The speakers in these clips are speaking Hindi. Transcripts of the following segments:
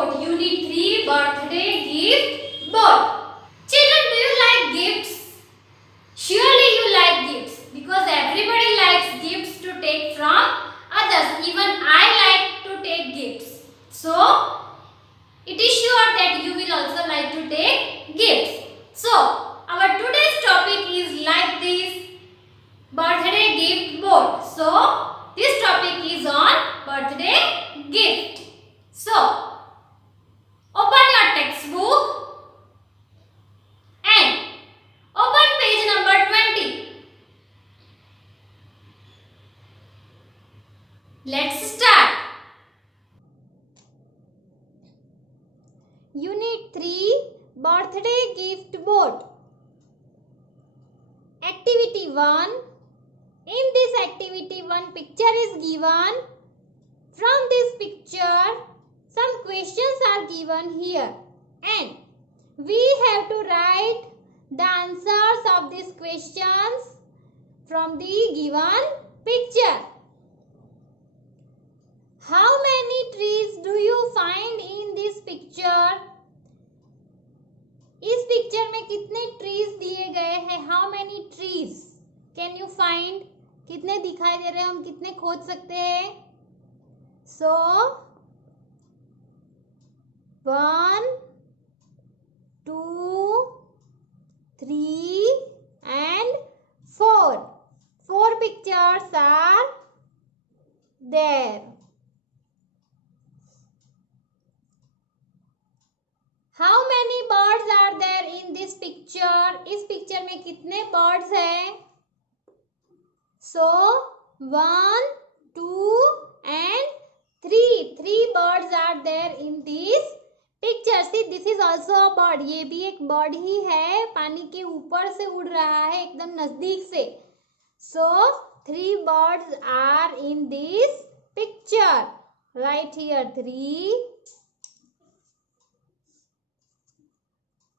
board. Unit 3 birthday gift board. Children, do you like gifts? Surely you like gifts because everybody likes gifts to take from others. Even I like to take gifts. So, it is sure that you will also like to take gifts. So, our today's topic is like this birthday gift board. So, this topic is on birthday gift. So, open your textbook and open page number 20. Let's start. Unit 3 Birthday Gift Board. Activity 1. In this activity, one picture is given. From this picture, some questions are given here, and we have to write the answers of these questions from the given picture. How many trees do you find in this picture? इस पिक्चर में कितने ट्रीज दिए गए हैं? How many trees can you find? कितने दिखाई दे रहे हैं? हम कितने खोज सकते हैं? सो 1 2 3 and 4 pictures are there. How many birds are there in this picture? इस पिक्चर में कितने birds हैं? So 1 2 and 3 birds are there in this picture. See, this is also a bird. ये भी एक bird ही है, पानी के ऊपर से उड़ रहा है एकदम नजदीक से. So 3 birds are in this picture. Right here 3.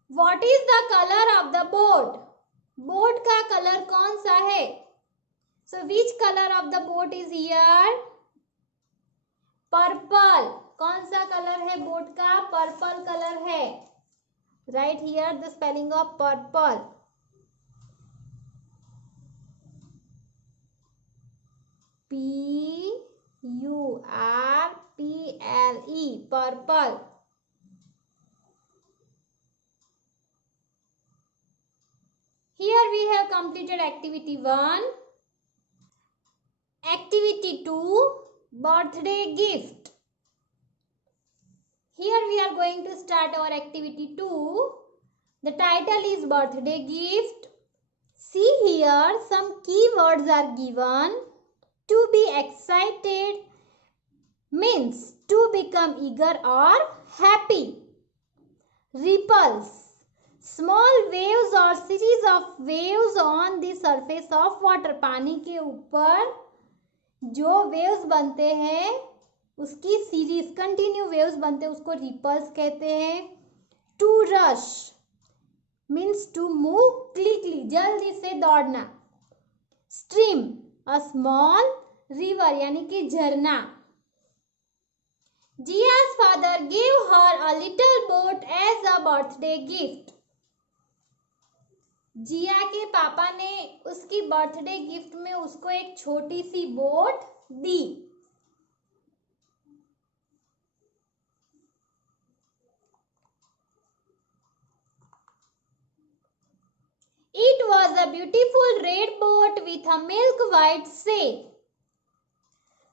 What is the color of the boat? Boat का कलर कौन सा है? So which color of the boat is here? Purple. कौन सा कलर है बोट का? पर्पल कलर है. Right here the spelling of purple. P U R P L E. Purple. Here we have completed activity 1. Activity 2, birthday gift. Here we are going to start our activity 2. The title is birthday gift. See here some keywords are given. To be excited means to become eager or happy. Ripples. Small waves or series of waves on the surface of water. पानी के ऊपर जो waves बनते हैं उसकी सीरीज, कंटिन्यू waves बनते हैं, उसको ripples कहते हैं. To rush means to move quickly, जल्दी से दौड़ना. Stream, a small river यानी कि झरना. Jia's father gave her a little boat as a birthday gift. जिया के पापा ने उसकी बर्थडे गिफ्ट में उसको एक छोटी सी बोट दी. It was a beautiful red boat with a milk white sail.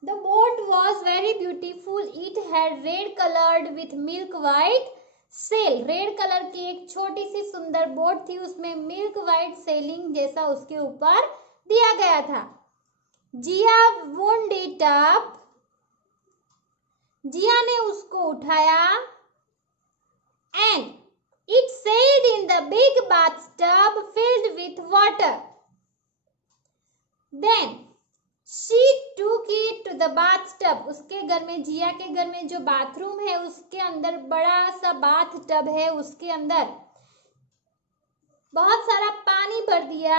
The boat was very beautiful. It had red colored with milk white sail. Red colour की एक छोटी सी सुंदर बोट थी, उसमें मिल्क वाइट सेलिंग जैसा उसके ऊपर दिया गया था. जिया wound it up. जिया ने उसको उठाया. And it sailed in the big bathtub filled with water. Then she took it to the bathtub. उसके घर में, जिया के घर में जो बाथरूम है उसके अंदर बड़ा सा बाथ टब है, उसके अंदर बहुत सारा पानी भर दिया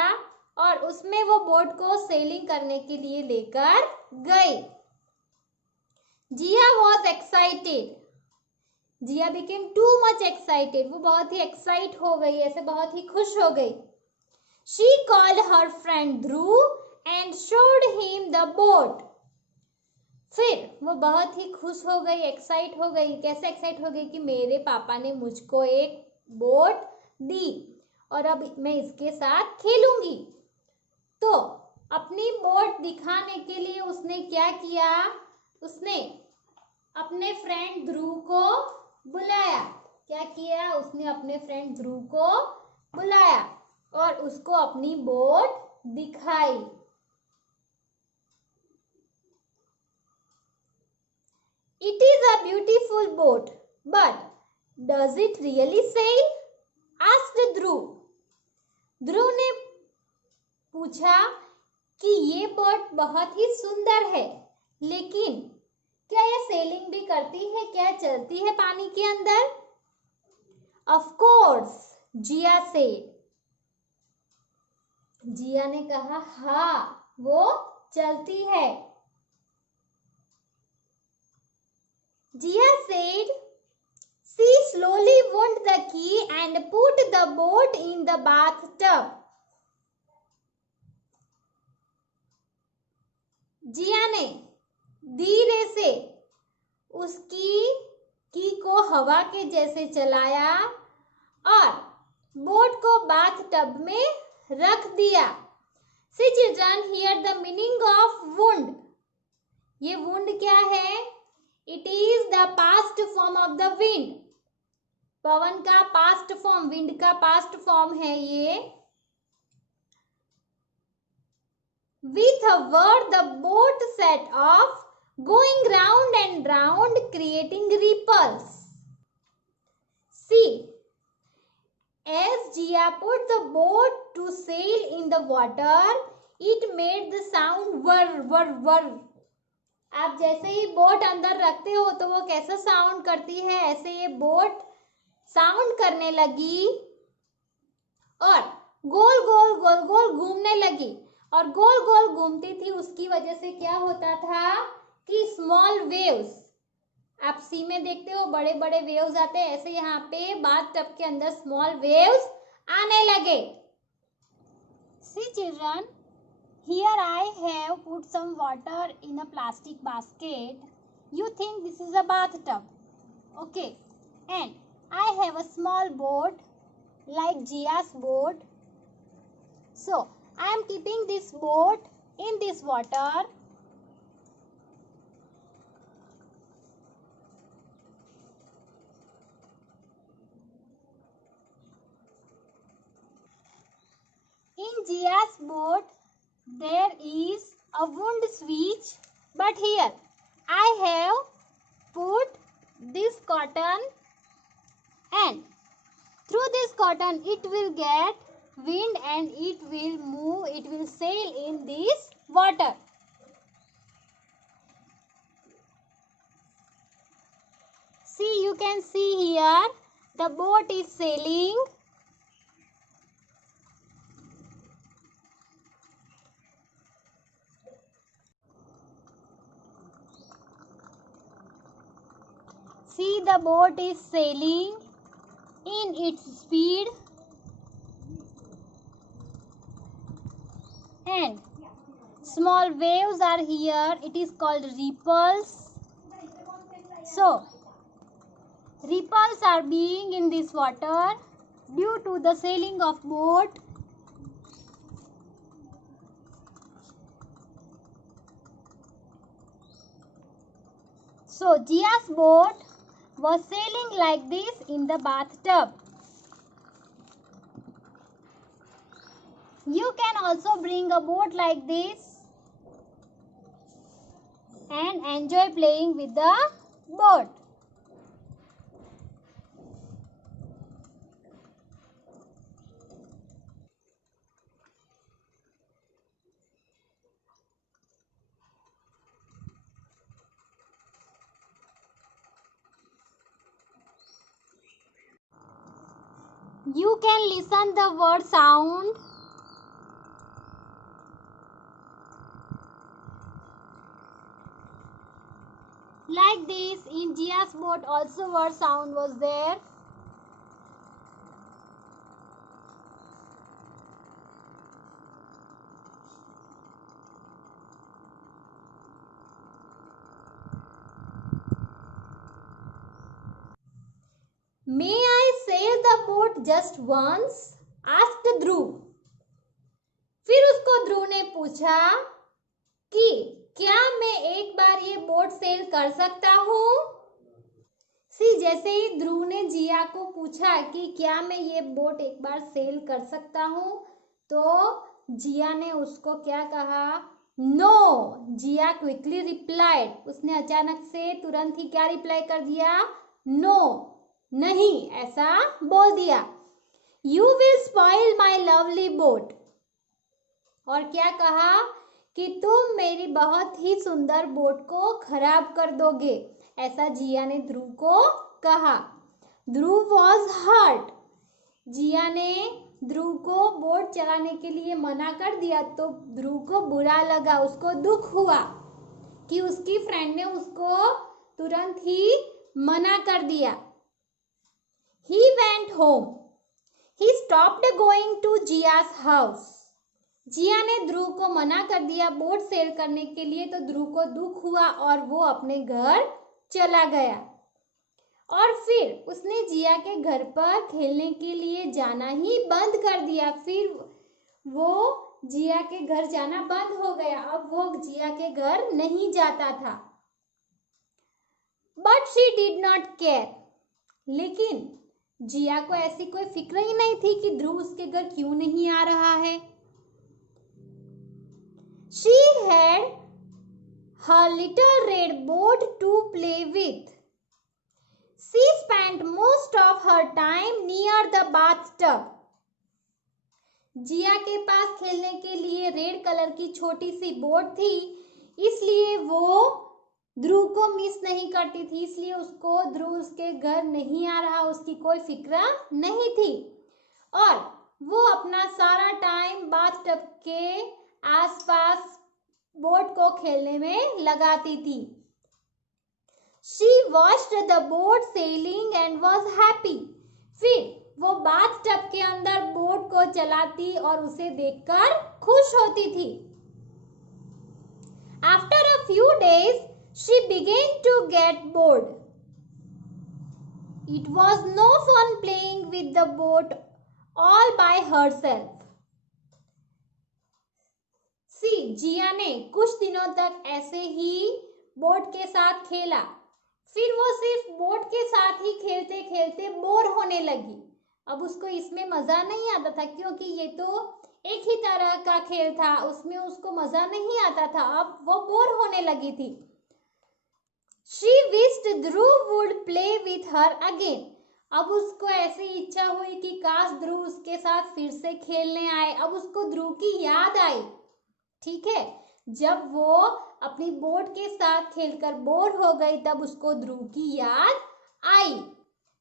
और उसमें वो बोट को सेलिंग करने के लिए लेकर गई. Jiya was excited. Jiya became too much excited, वो बहुत ही एक्साइट हो गई, ऐसे बहुत ही खुश हो गई. She called her friend Dhruv and showed him the boat. फिर वो बहुत ही खुश हो गई, एक्साइट हो गई. कैसे एक्साइट हो गई कि मेरे पापा ने मुझको एक बोट दी और अब मैं इसके साथ खेलूंगी. तो अपनी बोट दिखाने के लिए उसने क्या किया, उसने अपने फ्रेंड ध्रुव को बुलाया. क्या किया, उसने अपने फ्रेंड ध्रुव को बुलाया और उसको अपनी बोट दिखाई. It is a beautiful boat, but does it really sail? asked ध्रुव. ध्रुव ने पूछा कि ये बोट बहुत ही सुंदर है, लेकिन क्या यह सेलिंग भी करती है, क्या चलती है पानी के अंदर? Of course, Jiya said. जिया ने कहा हाँ, वो चलती है. जिया said, she slowly wound the key and put the boat in the bathtub. जिया ने धीरे से उसकी की को हवा के जैसे चलाया और बोट को बाथ टब में रख दिया. See children, here the meaning of wound. ये wound क्या है? It is the past form of the wind. पवन का past form, wind का past form है ये. With a word, the boat set off, going round and round, creating ripples. See, as Jia put the boat to sail in the water, it made the sound whir, whir, whir. आप जैसे ही बोट अंदर रखते हो तो वो कैसा साउंड करती है, ऐसे ये बोट साउंड करने लगी और गोल गोल गोल गोल घूमने लगी. और गोल गोल घूमती थी, उसकी वजह से क्या होता था कि स्मॉल वेव्स, आप सी में देखते हो बड़े बड़े वेव्स आते हैं, ऐसे यहाँ पे बाथ टब के अंदर स्मॉल वेव्स आने लगे. सी children, here I have put some water in a plastic basket. You think this is a bathtub, okay? And I have a small boat like Jia's boat. So I am keeping this boat in this water. In Jia's boat there is a wound switch, but here I have put this cotton, and through this cotton it will get wind and it will move, it will sail in this water. See, you can see here the boat is sailing. See, the boat is sailing in its speed, and small waves are here. It is called ripples. So, ripples are being in this water due to the sailing of boat. So, Jia's boat was sailing like this in the bathtub. You can also bring a boat like this and enjoy playing with the boat. You can listen the word sound. Like this, in Jia's boat also word sound was there. May I sail the boat just once? asked Dhruv. फिर उसको ध्रुव ने पूछा कि क्या मैं एक बार ये बोट सेल कर सकता हूँ? जैसे ही ध्रुव ने जिया को पूछा कि क्या मैं ये बोट एक बार सेल कर सकता हूँ, तो जिया ने उसको क्या कहा? नो। जिया क्विकली रिप्लाइड, उसने अचानक से तुरंत ही क्या रिप्लाई कर दिया? नो, नहीं, ऐसा बोल दिया। You will spoil my lovely boat, और क्या कहा कि तुम मेरी बहुत ही सुंदर बोट को खराब कर दोगे, ऐसा जिया ने ध्रुव को कहा। ध्रुव वॉज हर्ट। जिया ने ध्रुव को बोट चलाने के लिए मना कर दिया तो ध्रुव को बुरा लगा, उसको दुख हुआ कि उसकी फ्रेंड ने उसको तुरंत ही मना कर दिया। He went home. He stopped going to Jia's house. जिया ने ध्रुव को मना कर दिया बोट सेल करने के लिए, तो ध्रुव को दुख हुआ और वो अपने घर चला गया। और फिर उसने जिया के घर पर खेलने के लिए जाना ही बंद कर दिया। फिर वो जिया के घर जाना बंद हो गया, अब वो जिया के घर नहीं जाता था। But she did not care, लेकिन जिया को ऐसी कोई फिक्र ही नहीं थी कि ध्रुव उसके घर क्यों नहीं आ रहा है। She had her little red boat to play with. She spent most of her time near the bathtub. जिया के पास खेलने के लिए रेड कलर की छोटी सी बोट थी, इसलिए वो ध्रुव को मिस नहीं करती थी, इसलिए उसको ध्रुव उसके घर नहीं आ रहा, उसकी कोई फिक्र नहीं थी। और वो अपना सारा टाइम बाथटब के आसपास बोट को खेलने में लगाती थी। She watched the boat sailing and was happy. फिर वो बाथटब के अंदर बोट को चलाती और उसे देखकर खुश होती थी। After a few days, she began to get bored. It was no fun playing with the boat all by herself. जिया ने कुछ दिनों तक ऐसे ही बोट के साथ खेला, फिर वो सिर्फ बोट के साथ ही खेलते खेलते बोर होने लगी। अब उसको इसमें मजा नहीं आता था, क्योंकि ये तो एक ही तरह का खेल था, उसमें उसको मजा नहीं आता था, अब वो बोर होने लगी थी। She wished Dhruv would play with her again. अब उसको ऐसी इच्छा हुई कि काश ध्रुव उसके साथ फिर से खेलने आए। अब उसको ध्रुव की याद आई, ठीक है, जब वो अपनी बोट के साथ खेलकर बोर हो गई तब उसको ध्रुव की याद आई।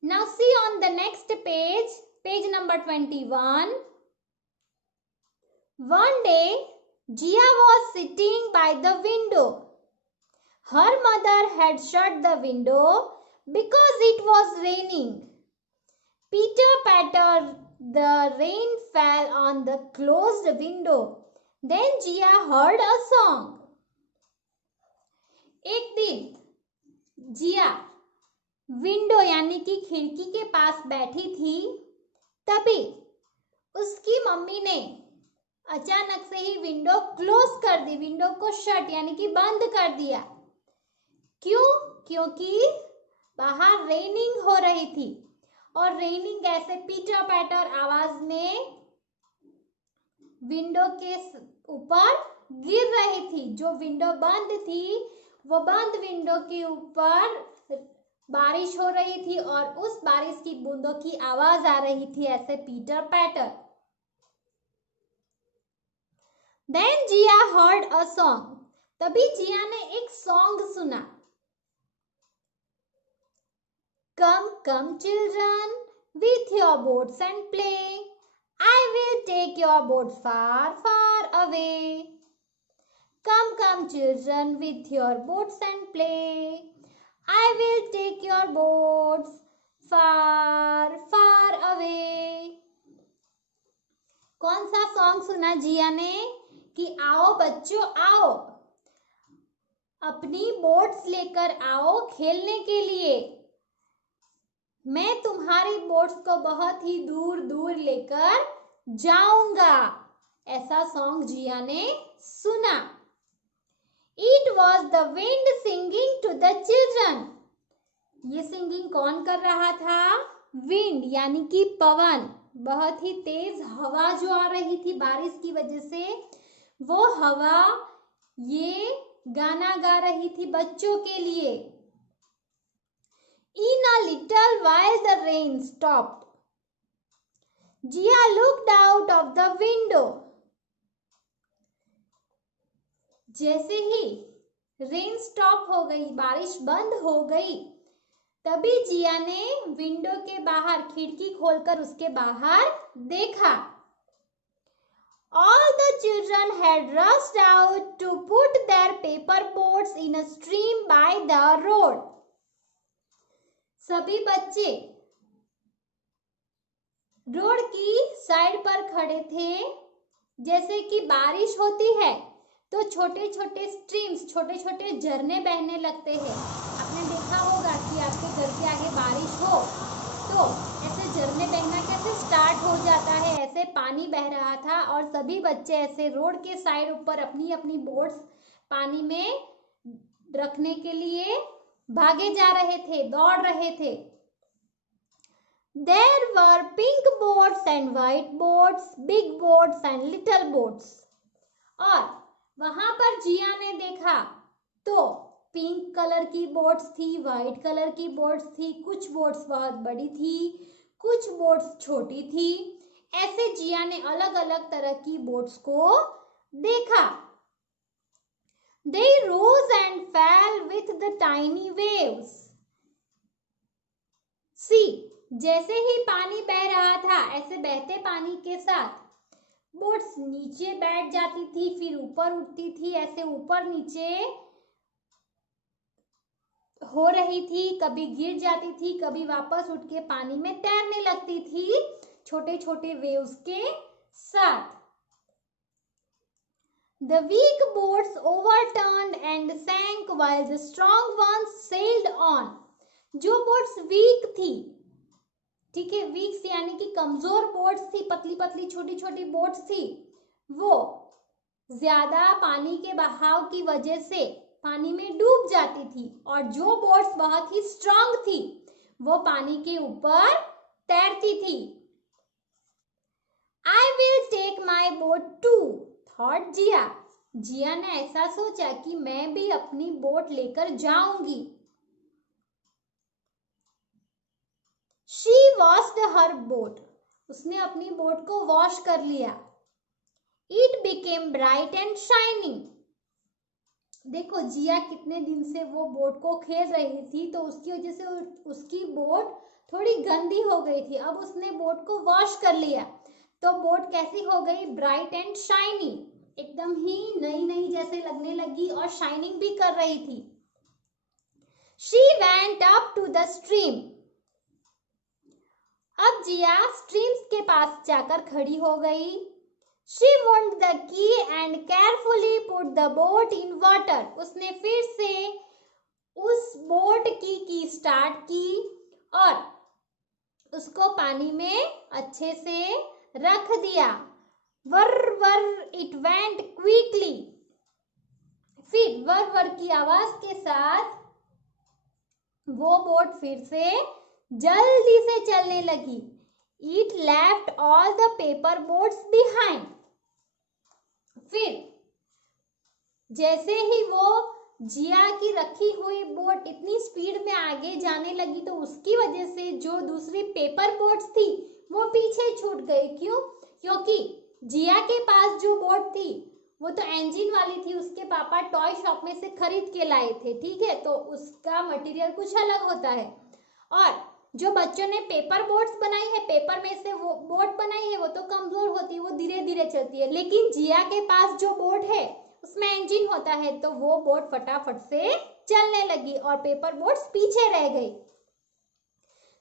Now see on the next page, page number 21. One day, Jia was sitting by the window. Her mother had shut the window because it was raining. Pitter patter, the rain fell on the closed window. Then Jia heard a song. एक दिन जिया विंडो यानी कि खिड़की के पास बैठी थी, तभी उसकी मम्मी ने अचानक से ही विंडो क्लोज कर दी, विंडो को शट यानी कि बंद कर दिया। क्यों? क्योंकि बाहर रेनिंग हो रही थी और रेनिंग ऐसे पीटर पैटर आवाज में विंडो के ऊपर गिर रही थी। जो विंडो बंद थी वो बंद विंडो के ऊपर बारिश हो रही थी और उस बारिश की बूंदों की आवाज आ रही थी ऐसे pitter patter. Then Jia heard a song. तभी जिया ने एक सॉन्ग सुना। Come, come children, with your boats and play. I will take your boats far, far away. Come, come children, with your boats and play. I will take your boats far far away. कौन सा सॉन्ग सुना जिया ने कि आओ बच्चों आओ, अपनी बोट्स लेकर आओ खेलने के लिए, मैं तुम्हारी बोट्स को बहुत ही दूर दूर लेकर जाऊंगा। ऐसा सॉन्ग जिया ने सुना। It was the wind singing to the children. ये सिंगिंग कौन कर रहा था? विंड यानी कि पवन। बहुत ही तेज हवा जो आ रही थी बारिश की वजह से, वो हवा ये गाना गा रही थी बच्चों के लिए। In a little while the rain stopped. Jia looked out of the window. जैसे ही रेन स्टॉप हो गई, बारिश बंद हो गई, तभी जिया ने विंडो के बाहर खिड़की खोलकर उसके बाहर देखा। All the children had rushed out to put their paper boats in a stream by the road. सभी बच्चे रोड की साइड पर खड़े थे। जैसे कि बारिश होती है तो छोटे छोटे स्ट्रीम्स, छोटे छोटे झरने बहने लगते हैं। आपने देखा होगा कि आपके घर के आगे बारिश हो तो ऐसे झरने बहना कैसे स्टार्ट हो जाता है, ऐसे पानी बह रहा था और सभी बच्चे ऐसे रोड के साइड ऊपर अपनी अपनी बोट्स पानी में रखने के लिए भागे जा रहे थे, दौड़ रहे थे। There were pink boats and white boats, big boats and little boats. और वहां पर जिया ने देखा तो पिंक कलर की बोट्स थी, वाइट कलर की बोट्स थी, कुछ बोट्स बहुत बड़ी थी, कुछ बोट्स छोटी थी। ऐसे जिया ने अलग अलग तरह की बोट्स को देखा। They rose and fell with the tiny waves. See, जैसे ही पानी बह रहा था, ऐसे बहते पानी के साथ बोट्स नीचे बैठ जाती थी, फिर ऊपर उठती थी, ऐसे ऊपर नीचे हो रही थी, कभी गिर जाती थी, कभी वापस उठ के पानी में तैरने लगती थी छोटे छोटे वेव्स के साथ। The weak boats overturned and sank while the strong ones sailed on. जो बोट्स वीक थी, ठीक है, वीक यानी कि कमजोर बोट्स थी, पतली पतली छोटी छोटी बोट्स थी, वो ज्यादा पानी के बहाव की वजह से पानी में डूब जाती थी। और जो बोट्स बहुत ही स्ट्रांग थी वो पानी के ऊपर तैरती थी। I will take my boat too, thought जिया। जिया ने ऐसा सोचा कि मैं भी अपनी बोट लेकर जाऊंगी। She washed her boat. उसने अपनी बोट को वॉश कर लिया। It became bright and shining. देखो जिया कितने दिन से वो बोट को खेल रही थी तो उसकी वजह से उसकी बोट थोड़ी गंदी हो गई थी। अब उसने बोट को वॉश कर लिया तो बोट कैसी हो गई? ब्राइट एंड शाइनी, एकदम ही नई नई जैसे लगने लगी और शाइनिंग भी कर रही थी। She went up to the stream. अब जिया स्ट्रीम्स के पास जाकर खड़ी हो गई। She wound the key and carefully put the boat in water. उसने फिर से उस बोट की स्टार्ट की और उसको पानी में अच्छे से रख दिया। वर वर इट वेंट क्विकली। फिर वर वर की आवाज के साथ वो बोट फिर से जल्दी से चलने लगी। It left all the paper boats behind. फिर जैसे ही वो जिया की रखी हुई बोट इतनी स्पीड में आगे जाने लगी तो उसकी वजह से जो दूसरी पेपर बोट्स थी वो पीछे छूट गई। क्यों? क्योंकि जिया के पास जो बोट थी वो तो इंजन वाली थी, उसके पापा टॉय शॉप में से खरीद के लाए थे, ठीक है, तो उसका मटेरियल कुछ अलग होता है। और जो बच्चों ने पेपर बोट्स बनाई है, पेपर में से वो बोट बनाई है, वो तो कमजोर होती है, वो धीरे धीरे चलती है। लेकिन जिया के पास जो बोट है उसमें इंजन होता है तो वो बोट फटाफट से चलने लगी और पेपर बोट्स पीछे रह गई।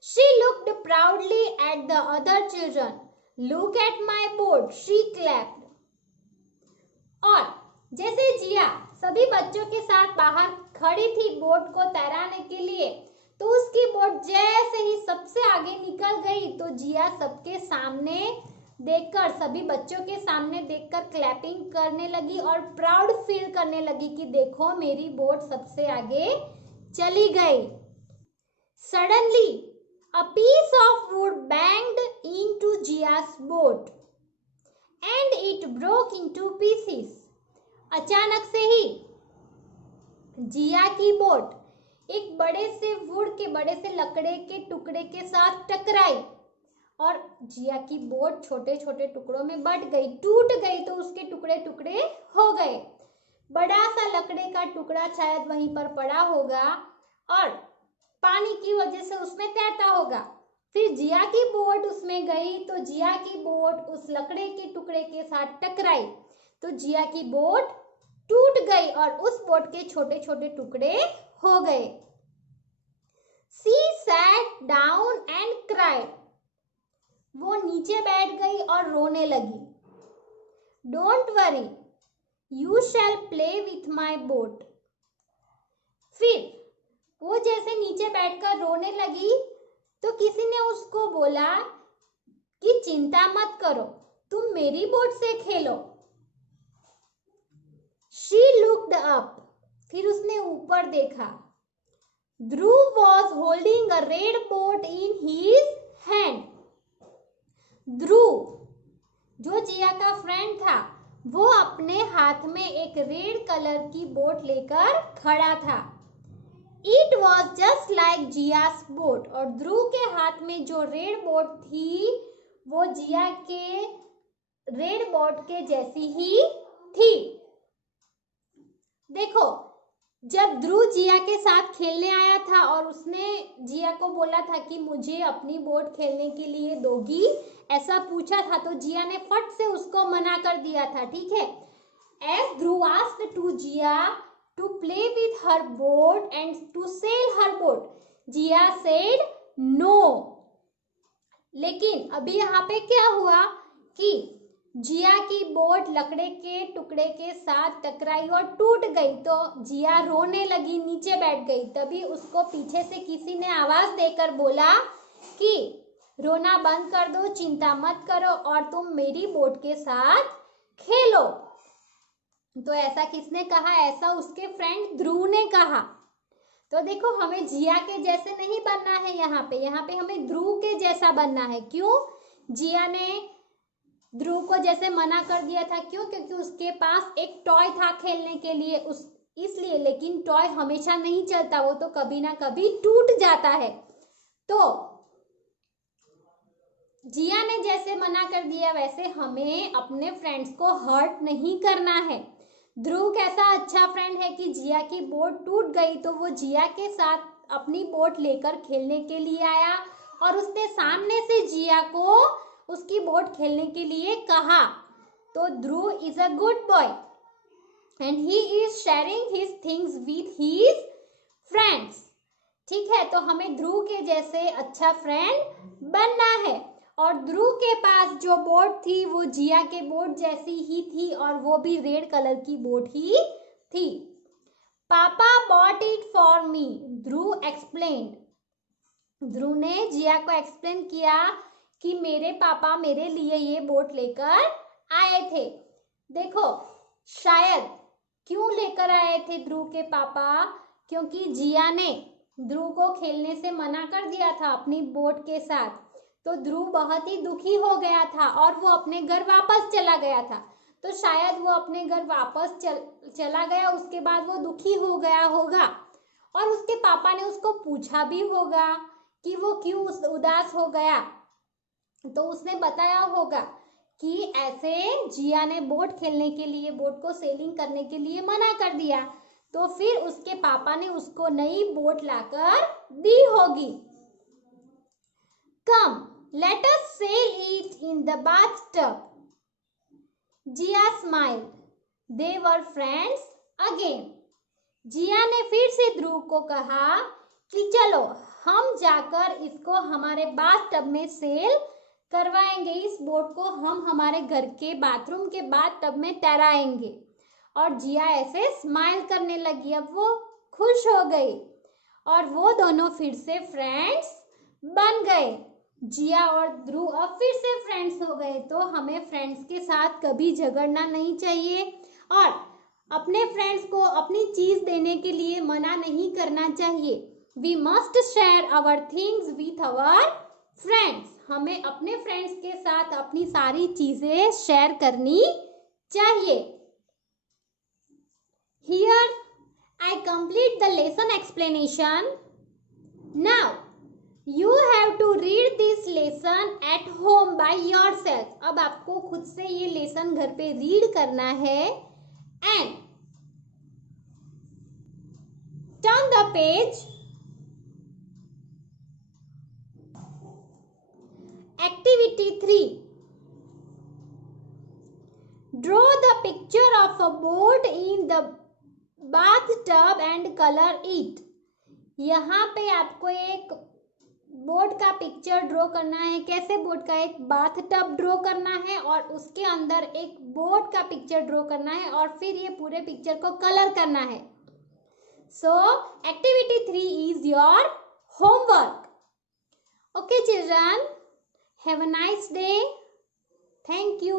She looked proudly at the other children. Look at my boat, she clapped. और जैसे जिया सभी बच्चों के साथ बाहर खड़ी थी बोट को तैराने के लिए, तो उसकी बोट जैसे ही सबसे आगे निकल गई तो जिया सबके सामने देखकर, सभी बच्चों के सामने देखकर क्लैपिंग करने लगी और प्राउड फील करने लगी कि देखो मेरी बोट सबसे आगे चली गई। Suddenly, a piece of wood banged into Jia's boat and it broke into pieces. अचानक से ही जिया की बोट एक बड़े से वुड के, बड़े से लकड़े के टुकड़े के साथ टकराई और जिया की बोट छोटे छोटे टुकड़ों में बट गई, टूट गई, तो उसके टुकड़े टुकड़े हो गए। बड़ा सा लकड़े का टुकड़ा शायद वहीं पर पड़ा होगा और पानी की वजह से उसमें तैरता होगा। फिर जिया की बोट उसमें गई तो जिया की बोट उस लकड़े के टुकड़े के साथ टकराई तो जिया की बोट टूट गई और उस बोट के छोटे छोटे टुकड़े हो गए। She sat down and cried. वो नीचे बैठ गई और रोने लगी। Don't worry, you shall play with my boat. फिर वो जैसे नीचे बैठकर रोने लगी तो किसी ने उसको बोला कि चिंता मत करो, तुम मेरी बोट से खेलो। She looked up. फिर उसने ऊपर देखा। Dhruv was holding a red boat in his hand. ध्रुव जो जिया का फ्रेंड था वो अपने हाथ में एक रेड कलर की बोट लेकर खड़ा था। It was just like जिया's boat. और ध्रुव के हाथ में जो रेड बोट थी वो जिया के रेड बोट के जैसी ही थी। देखो, जब ध्रुव जिया के साथ खेलने आया था और उसने जिया को बोला था कि मुझे अपनी बोट खेलने के लिए दोगी, ऐसा पूछा था, तो जिया ने फट से उसको मना कर दिया था, ठीक है। As Dhruv asked to Jia to play with her boat and to sail her boat, Jia said no. लेकिन अभी यहाँ पे क्या हुआ कि जिया की बोट लकड़े के टुकड़े के साथ टकराई और टूट गई तो जिया रोने लगी, नीचे बैठ गई। तभी उसको पीछे से किसी ने आवाज देकर बोला कि रोना बंद कर दो, चिंता मत करो और तुम मेरी बोट के साथ खेलो। तो ऐसा किसने कहा? ऐसा उसके फ्रेंड ध्रुव ने कहा। तो देखो, हमें जिया के जैसे नहीं बनना है, यहाँ पे हमें ध्रुव के जैसा बनना है। क्यों? जिया ने ध्रुव को जैसे मना कर दिया था, क्यों? क्योंकि उसके पास एक टॉय था खेलने के लिए, इसलिए। लेकिन टॉय हमेशा नहीं चलता, वो तो कभी ना कभी टूट जाता है। तो जिया ने जैसे मना कर दिया वैसे हमें अपने फ्रेंड्स को हर्ट नहीं करना है। ध्रुव कैसा अच्छा फ्रेंड है कि जिया की बोट टूट गई तो वो जिया के साथ अपनी बोट लेकर खेलने के लिए आया और उसने सामने से जिया को उसकी बोट खेलने के लिए कहा। तो Dhruv is a good boy and he is sharing his things with his friends. ठीक है, तो हमें ध्रुव के जैसे अच्छा फ्रेंड बनना है। और ध्रुव के पास जो बोट थी वो जिया के बोट जैसी ही थी और वो भी रेड कलर की बोट ही थी। पापा bought it for me, Dhruv explained. Dhruv ने जिया को एक्सप्लेन किया कि मेरे पापा मेरे लिए ये बोट लेकर आए थे। देखो, शायद क्यों लेकर आए थे ध्रुव के पापा? क्योंकि जिया ने ध्रुव को खेलने से मना कर दिया था अपनी बोट के साथ। तो ध्रुव बहुत ही दुखी हो गया था और वो अपने घर वापस चला गया था। तो शायद वो अपने घर वापस चला गया, उसके बाद वो दुखी हो गया होगा और उसके पापा ने उसको पूछा भी होगा कि वो क्यों उदास हो गया। तो उसने बताया होगा कि ऐसे जिया ने बोट खेलने के लिए, बोट को सेलिंग करने के लिए मना कर दिया। तो फिर उसके पापा ने उसको नई बोट लाकर दी होगी। Come, let us sail it in the bathtub. Jia smiled. They were friends again. जिया ने फिर से ध्रुव को कहा कि चलो हम जाकर इसको हमारे बाथ टब में सेल करवाएंगे। इस बोट को हम हमारे घर के बाथरूम के बाथ टब में तैराएंगे। और जिया ऐसे स्माइल करने लगी। अब वो खुश हो गई और वो दोनों फिर से फ्रेंड्स बन गए। जिया और ध्रुव अब फिर से फ्रेंड्स हो गए। तो हमें फ्रेंड्स के साथ कभी झगड़ना नहीं चाहिए और अपने फ्रेंड्स को अपनी चीज देने के लिए मना नहीं करना चाहिए। We must share our things with our friends. हमें अपने फ्रेंड्स के साथ अपनी सारी चीजें शेयर करनी चाहिए। Here I complete the lesson explanation. Now you have to read this lesson at home by yourself. अब आपको खुद से ये लेसन घर पे रीड करना है। And turn the page. Activity 3. Draw the picture of a boat in the bathtub and color it. यहाँ पे आपको एक बोट का पिक्चर ड्रॉ करना है। कैसे बोट का? एक बाथ टब ड्रॉ करना है और उसके अंदर एक बोट का पिक्चर ड्रॉ करना है और फिर ये पूरे पिक्चर को कलर करना है। सो activity 3 is your homework. Okay children, have a nice day. Thank you.